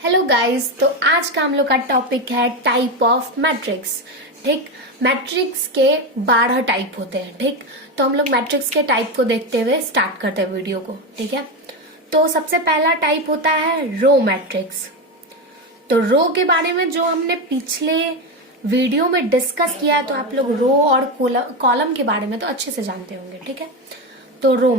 Hello guys, तो आज का हम लोग का टॉपिक है टाइप ऑफ मैट्रिक्स। ठीक, मैट्रिक्स के 12 टाइप होते हैं। ठीक, तो हम लोग मैट्रिक्स के टाइप को देखते हुए स्टार्ट करते हैं वीडियो को। ठीक है, तो सबसे पहला टाइप होता है रो मैट्रिक्स। तो रो के बारे में जो हमने पिछले वीडियो में डिस्कस किया है, तो आप लोग रो और कॉलम के बारे में तो अच्छे से जानते होंगे। ठीक है, तो रो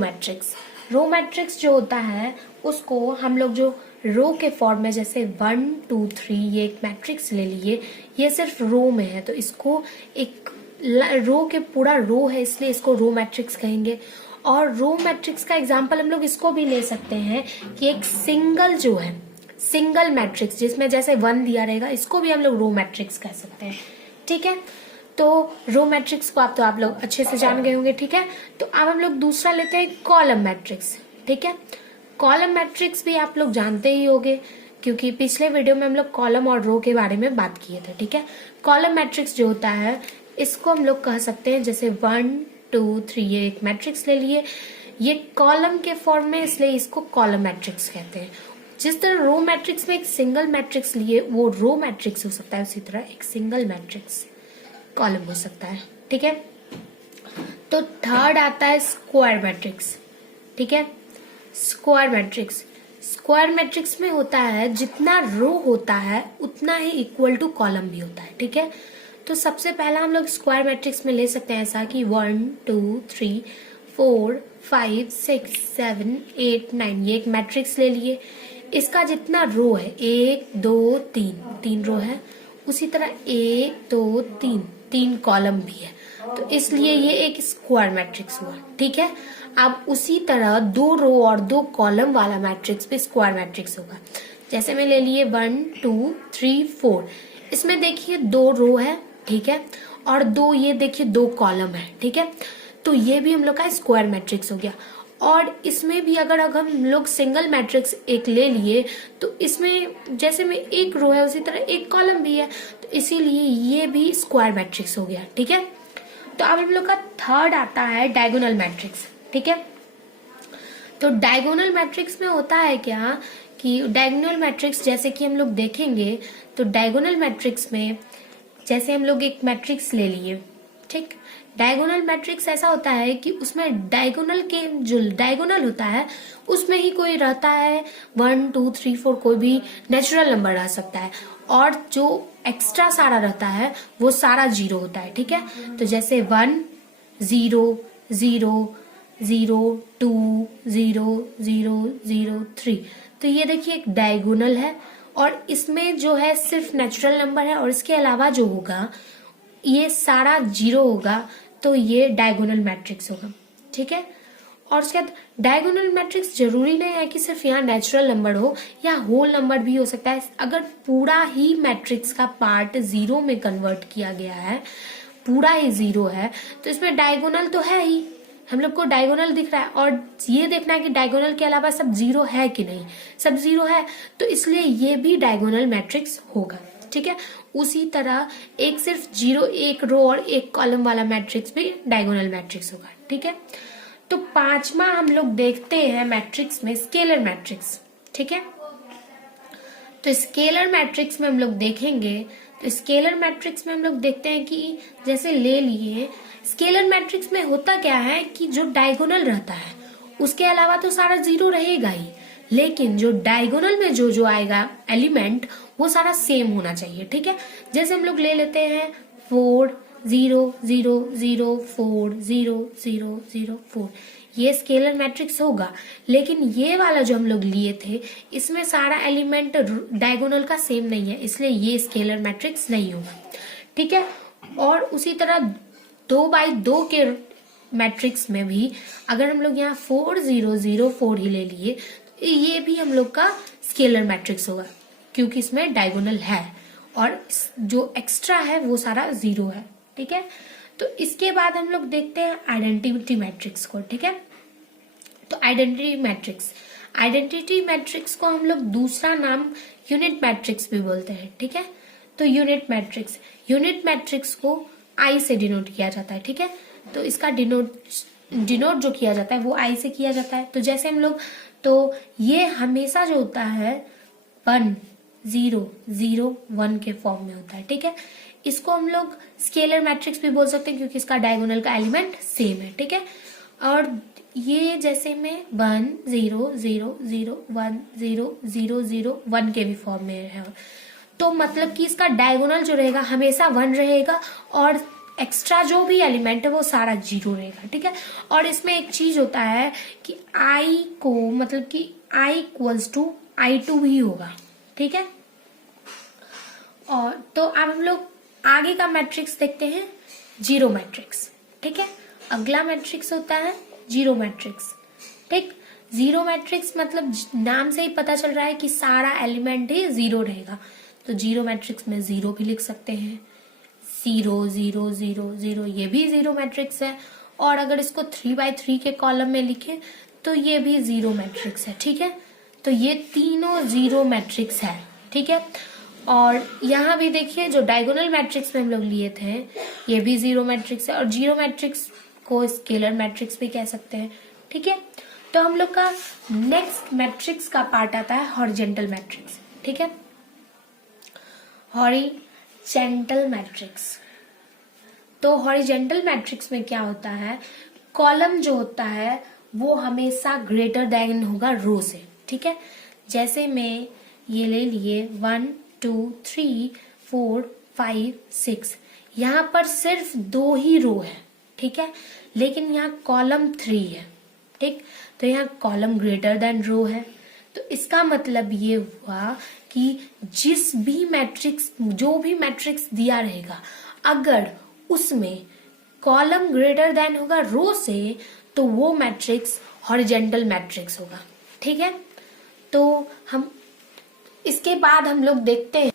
मैट्रिक्स जो होता है उसको हम लोग जो रो के फॉर्म में, जैसे 1 2 3 ये एक मैट्रिक्स ले लिए, ये सिर्फ रो में है तो इसको एक रो के पूरा रो है इसलिए इसको रो मैट्रिक्स कहेंगे। और रो मैट्रिक्स का एग्जांपल हम लोग इसको भी ले सकते हैं कि एक सिंगल मैट्रिक्स जिसमें जैसे 1 दिया रहेगा, इसको भी हम लोग रो मैट्रिक्स कह सकते हैं। ठीक है, तो रो मैट्रिक्स को आप लोग अच्छे से जान गए होंगे। ठीक है, तो अब हम लोग दूसरा लेते हैं कॉलम मैट्रिक्स। ठीक है, कॉलम मैट्रिक्स भी आप लोग जानते ही होंगे क्योंकि पिछले वीडियो में हम लोग कॉलम और रो के बारे में बात किए थे। ठीक है, कॉलम मैट्रिक्स जो होता है इसको हम लोग कह सकते हैं जैसे 1 2 3 ये एक मैट्रिक्स ले लिए, ये कॉलम के फॉर्म में इसलिए इसको कॉलम मैट्रिक्स कहते हैं। जिस तरह रो मैट्रिक्स में एक सिंगल मैट्रिक्स लिए वो रो मैट्रिक्स हो सकता है, उसी तरह एक सिंगल मैट्रिक्स कॉलम हो सकता है। ठीक है, तो थर्ड आता है स्क्वायर मैट्रिक्स। ठीक है, स्क्वायर मैट्रिक्स में होता है जितना रो होता है उतना ही इक्वल टू कॉलम भी होता है। ठीक है, तो सबसे पहला हम लोग स्क्वायर मैट्रिक्स में ले सकते हैं ऐसा कि 1 2 3 4 5 6 7 8 9 ये एक मैट्रिक्स ले लिए। इसका जितना रो है 1 2 3 रो है, उसी तरह 1 2 3 कॉलम भी है, तो इसलिए ये एक स्क्वायर मैट्रिक्स हुआ। ठीक है, अब उसी तरह 2 रो और 2 कॉलम वाला मैट्रिक्स भी स्क्वायर मैट्रिक्स होगा। जैसे मैं ले लिए 1 2 3 4, इसमें देखिए 2 रो है। ठीक है, और 2 ये देखिए 2 कॉलम है। ठीक है, तो ये भी हम लोग का स्क्वायर मैट्रिक्स हो गया। और इसमें भी अगर हम लोग सिंगल मैट्रिक्स एक ले लिए तो इसमें जैसे में एक रो है उसी तरह एक कॉलम भी है, तो इसीलिए ये भी स्क्वायर मैट्रिक्स हो गया। ठीक है, तो अब हम लोग का थर्ड आता है डायगोनल मैट्रिक्स। ठीक है, तो डायगोनल मैट्रिक्स में होता है क्या कि डायगोनल मैट्रिक्स जैसे कि हम लोग देखेंगे, तो डायगोनल मैट्रिक्स में जैसे हम लोग एक मैट्रिक्स ले लिए। ठीक, डायगोनल मैट्रिक्स ऐसा होता है कि उसमें डायगोनल के जो डायगोनल होता है उसमें ही कोई रहता है 1 2 3 4 कोई भी नेचुरल नंबर रह सकता है, और जो एक्स्ट्रा सारा रहता है वो सारा 0 होता है। ठीक है, तो जैसे 1 0 0 0 2 0 0 0 3, तो ये देखिए एक डायगोनल है और इसमें जो है सिर्फ नेचुरल नंबर है और इसके अलावा जो होगा ये सारा 0 होगा, तो ये डायगोनल मैट्रिक्स होगा। ठीक है, और उसके बाद डायगोनल मैट्रिक्स जरूरी नहीं है कि सिर्फ यहाँ नेचुरल नंबर हो, या होल नंबर भी हो सकता है। अगर पूरा ही मैट्रिक्स का पार्ट 0 में कन्वर्ट किया गया है, पूरा ही 0 है, तो इसमें डायगोनल तो है ही, हम लोग को डायगोनल दिख रहा है और ये देखना है कि डायगोनल के अलावा सब 0 है कि नहीं, सब 0 है, तो इसलिए ये भी डायगोनल मैट्रिक्स होगा। ठीक है, उसी तरह एक सिर्फ 0 एक रो और एक कॉलम वाला मैट्रिक्स भी डायगोनल मैट्रिक्स होगा। ठीक है, तो पांचवा हम लोग देखते हैं मैट्रिक्स में स्केलर मैट्रिक्स। ठीक है, तो स्केलर मैट्रिक्स में हम लोग देखेंगे, तो स्केलर मैट्रिक्स में हम लोग देखते हैं कि जैसे ले लिए, स्केलर मैट्रिक्स में होता क्या है कि जो डायगोनल रहता है उसके अलावा तो सारा 0 रहेगा ही, लेकिन जो डायगोनल में जो आएगा एलिमेंट वो सारा सेम होना चाहिए। ठीक है, जैसे हम लोग ले लेते हैं 4 0 0 0 4 0 0 0 4, ये स्केलर मैट्रिक्स होगा। लेकिन ये वाला जो हम लोग लिए थे इसमें सारा एलिमेंट डायगोनल का सेम नहीं है, इसलिए ये स्केलर मैट्रिक्स नहीं होगा। ठीक है, और उसी तरह 2x2 के मैट्रिक्स में भी अगर हम लोग यहाँ 4 0 0 4 ही ले लिए, ये भी हम लोग का स्केलर मैट्रिक्स होगा क्योंकि इसमें डायगोनल है और जो एक्स्ट्रा है वो सारा 0 है। ठीक है, तो इसके बाद हम लोग देखते हैं आइडेंटिटी मैट्रिक्स को। ठीक है, तो आइडेंटिटी मैट्रिक्स को हम लोग दूसरा नाम यूनिट मैट्रिक्स भी बोलते हैं। ठीक है, तो यूनिट मैट्रिक्स को आई से डिनोट किया जाता है। ठीक है, तो इसका डिनोट जो किया जाता है वो आई से किया जाता है। तो जैसे हम लोग, तो ये हमेशा जो होता है 1 0 0 1 के फॉर्म में होता है, ठीक है। इसको हम लोग स्केलर मैट्रिक्स भी बोल सकते हैं क्योंकि इसका डायगोनल का एलिमेंट सेम है, ठीक है। और ये जैसे में 1 0 0 0 1 0 0 0 1 के भी फॉर्म में है, तो मतलब कि इसका डायगोनल जो रहेगा हमेशा 1 रहेगा और एक्स्ट्रा जो भी एलिमेंट है वो सारा 0 रहेगा, ठीक है। और इसमें एक चीज होता है कि i को मतलब कि i इक्वल्स टू i2 ही होगा, ठीक है। और तो अब हम लोग आगे का मैट्रिक्स देखते हैं, जीरो मैट्रिक्स, ठीक है। अगला मैट्रिक्स होता है जीरो मैट्रिक्स, ठीक। जीरो मैट्रिक्स मतलब नाम से ही पता चल रहा है कि सारा एलिमेंट ही 0 रहेगा, तो जीरो मैट्रिक्स में 0 भी लिख सकते हैं, 0 0 0 0 ये भी जीरो मैट्रिक्स है। और अगर इसको 3x3 के कॉलम में लिखे तो ये भी जीरो मैट्रिक्स है, ठीक है। तो ये तीनों जीरो मैट्रिक्स है, ठीक है। और यहाँ भी देखिए जो डायगोनल मैट्रिक्स में हम लोग लिए थे ये भी जीरो मैट्रिक्स है, और जीरो मैट्रिक्स को स्केलर मैट्रिक्स भी कह सकते हैं, ठीक है। तो हम लोग का नेक्स्ट मैट्रिक्स का पार्ट आता है हॉरिजेंटल मैट्रिक्स, ठीक है। हॉरिजेंटल मैट्रिक्स, तो हॉरिजेंटल मैट्रिक्स में क्या होता है, कॉलम जो होता है वो हमेशा ग्रेटर देन होगा रो से, ठीक है। जैसे मैं ये ले लिए 1 2 3 4 5 6, यहाँ पर सिर्फ 2 ही रो है, ठीक है, लेकिन यहाँ कॉलम 3 है, ठीक। तो यहाँ कॉलम ग्रेटर देन रो है, तो इसका मतलब ये हुआ कि जिस भी मैट्रिक्स जो भी मैट्रिक्स दिया रहेगा अगर उसमें कॉलम ग्रेटर देन होगा रो से तो वो मैट्रिक्स हॉरिजेंटल मैट्रिक्स होगा, ठीक है। तो हम इसके बाद हम लोग देखते हैं,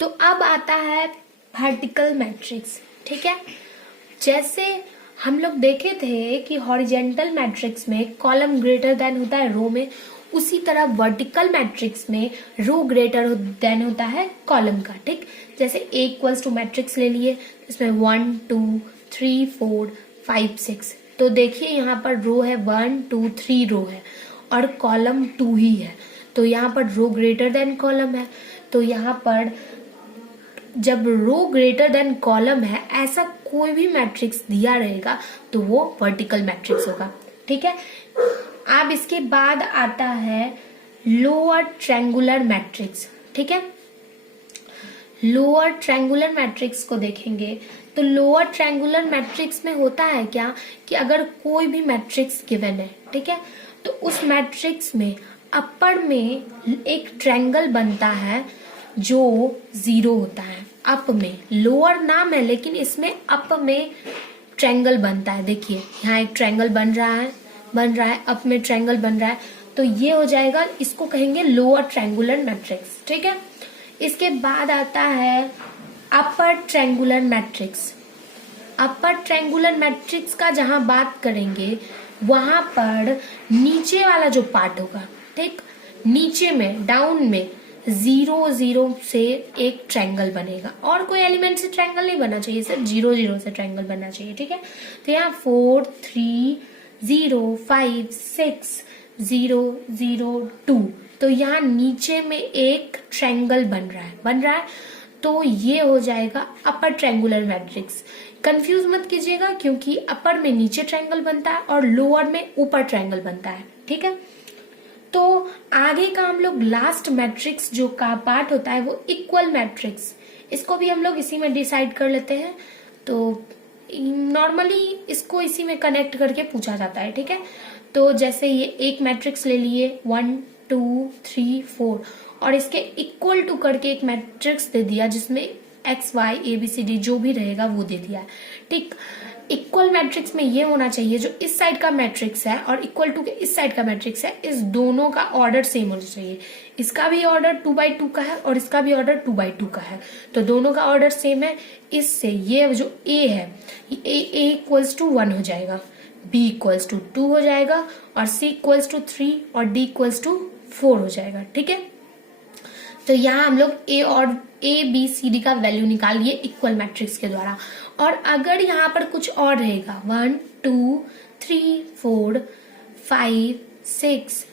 तो अब आता है वर्टिकल मैट्रिक्स, ठीक है। जैसे हम लोग देखे थे कि हॉरिजेंटल मैट्रिक्स में कॉलम ग्रेटर देन होता है रो में, उसी तरह वर्टिकल मैट्रिक्स में रो ग्रेटर देन होता है कॉलम का, ठीक। जैसे A इक्वल्स टू मैट्रिक्स ले लिए, इसमें 1 2 3 4 5 6, तो देखिए यहाँ पर रो है 1 2 3 रो है और कॉलम 2 ही है, तो यहाँ पर रो ग्रेटर देन कॉलम है। तो यहाँ पर जब रो ग्रेटर देन कॉलम है ऐसा कोई भी मैट्रिक्स दिया रहेगा तो वो वर्टिकल मैट्रिक्स होगा, ठीक है। अब इसके बाद आता है लोअर ट्रायंगुलर मैट्रिक्स, ठीक है। लोअर ट्रायंगुलर मैट्रिक्स को देखेंगे तो लोअर ट्रायंगुलर मैट्रिक्स में होता है क्या कि अगर कोई भी मैट्रिक्स गिवन है, ठीक है, तो उस मैट्रिक्स में अपर में एक ट्रायंगल बनता है जो 0 होता है, अप में, लोअर नाम है लेकिन इसमें अप में ट्रायंगल बनता है। देखिए यहाँ एक ट्रायंगल बन रहा है, अप में ट्रायंगल बन रहा है, तो ये हो जाएगा, इसको कहेंगे लोअर ट्रायंगुलर मैट्रिक्स, ठीक है। इसके बाद आता है upper triangular matrix. Upper triangular matrix का जहां बात करेंगे वहां पर नीचे वाला जो पार्ट होगा, ठीक, नीचे में डाउन में 0 0 से एक ट्रायंगल बनेगा और कोई एलिमेंट से ट्रायंगल नहीं बनना चाहिए, सिर्फ 0 0 से ट्रायंगल बनना चाहिए, ठीक है। तो यहाँ 4 3 0 5 6 0 0 2, तो यहाँ नीचे में एक ट्रायंगल बन रहा है, तो ये हो जाएगा अपर ट्रायंगुलर मैट्रिक्स। कंफ्यूज मत कीजिएगा क्योंकि अपर में नीचे ट्रायंगल बनता है और लोअर में ऊपर ट्रायंगल बनता है, ठीक है। तो आगे का हम लोग लास्ट मैट्रिक्स जो का पार्ट होता है वो इक्वल मैट्रिक्स, इसको भी हम लोग इसी में डिसाइड कर लेते हैं। तो नॉर्मली इसको इसी में कनेक्ट करके पूछा जाता है, ठीक है। तो जैसे ये एक मैट्रिक्स ले लिए 1 2 3 4 और इसके इक्वल टू करके एक मैट्रिक्स दे दिया जिसमें x y a b c d जो भी रहेगा वो दे दिया है, ठीक। इक्वल मैट्रिक्स में ये होना चाहिए जो इस साइड का मैट्रिक्स है और इक्वल टू के इस साइड का मैट्रिक्स है, इस दोनों का ऑर्डर सेम होना चाहिए। इसका भी ऑर्डर 2x2 का है और इसका भी ऑर्डर 2x2 का है, तो दोनों का ऑर्डर सेम है। इससे ये जो a है a इक्वल्स टू 1 हो जाएगा, b इक्वल्स टू 2 हो जाएगा और c इक्वल्स टू 3 और d इक्वल्स टू 4 हो जाएगा, ठीक है। तो यहाँ हम लोग a b c d का वैल्यू निकाल लिए इक्वल मैट्रिक्स के द्वारा। और अगर यहाँ पर कुछ और रहेगा 1 2 3 4 5 6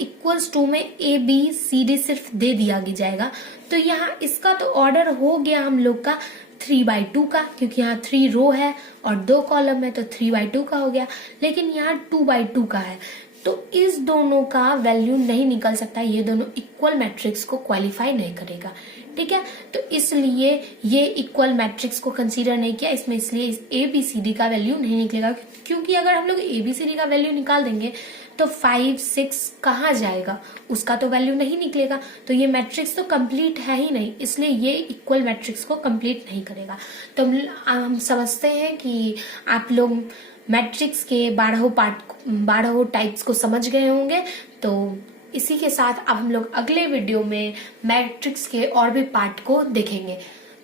इक्वल्स टू में ए बी सी डी सिर्फ दे दिया जाएगा, तो यहाँ इसका तो ऑर्डर हो गया हम लोग का 3/2 का, क्योंकि यहाँ 3 रो है और 2 कॉलम है तो 3/2 का हो गया। लेकिन यहाँ 2/2 का है, तो इस दोनों का वैल्यू नहीं निकल सकता, ये दोनों इक्वल मैट्रिक्स को क्वालिफाई नहीं करेगा। ठीक है, तो इसलिए ये इक्वल मैट्रिक्स को कंसीडर नहीं किया इसमें, इसलिए इस ABCD का वैल्यू नहीं निकलेगा, क्योंकि अगर हम लोग ABCD का वैल्यू निकाल देंगे तो 5 6 कहाँ जाएगा, उसका तो वैल्यू नहीं निकलेगा, तो ये मैट्रिक्स तो कंप्लीट है ही नहीं, इसलिए ये इक्वल मैट्रिक्स को कंप्लीट नहीं करेगा। तो हम समझते हैं कि आप लोग मैट्रिक्स के 12 टाइप्स को समझ गए होंगे। तो इसी के साथ अब हम लोग अगले वीडियो में मैट्रिक्स के और भी पार्ट को देखेंगे।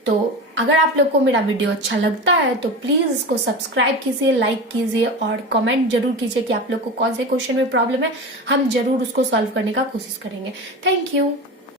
तो अगर आप लोग को मेरा वीडियो अच्छा लगता है तो प्लीज इसको सब्सक्राइब कीजिए, लाइक कीजिए और कमेंट जरूर कीजिए कि आप लोग को कौन से क्वेश्चन में प्रॉब्लम है, हम जरूर उसको सॉल्व करने का कोशिश करेंगे। Thank you.